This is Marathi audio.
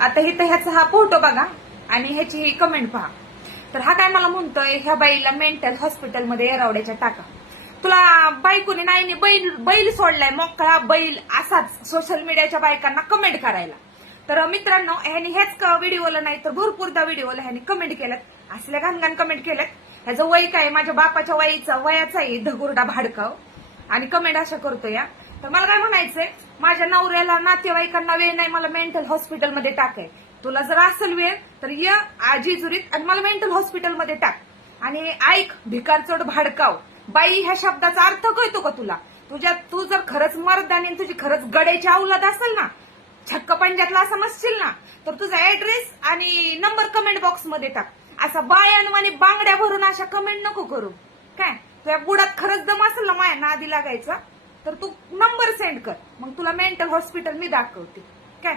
आता इथं ह्याचा हा फोटो बघा आणि ह्याची ही कमेंट पहा. तर हा काय मला म्हणतोय, ह्या बाईला मेंटल हॉस्पिटलमध्ये येरवड्याच्या टाका. तुला बायकोने नाही बैल सोडलाय, मोकळा बैल असाच सोशल मीडियाच्या बायकांना कमेंट करायला. तर मित्रांनो, ह्यानी हेच व्हिडिओला नाही तर भरपूरदा व्हिडिओला ह्यानी कमेंट केल्यात, असल्या घाणघाण कमेंट केल्यात. ह्याचं वय काय, माझ्या बापाच्या वयाचा आहे धगुरडा भाडकाव, आणि कमेंट अशा करतो या. तर मला काय म्हणायचंय, माझ्या नवऱ्याला नातेवाईकांना वेळ नाही, मला मेंटल हॉस्पिटलमध्ये टाकाय. तुला जर असेल वेळ तर ये जेजुरीत आणि मला मेंटल हॉस्पिटलमध्ये टाक. आणि ऐक भिकारचोट भाडकाव बाई, ह्या शब्दाचा अर्थ कळतो का तुला? तू जर खरंच मर्दानी आणि तुझी खरंच गड्याची औलाद असेल ना, छक्क पंजातला असं नसशील ना, तर तुझा ऍड्रेस आणि नंबर कमेंट बॉक्स मध्ये टाक. असा बायांवानी बांगड्या भरून अशा कमेंट नको करू. काय तुझ्या बुडात खरंच दम असेल ना माया नादी लागायचा, तर तू नंबर सेंड कर, मग तुला मेंटल हॉस्पिटल मी दाखवते. काय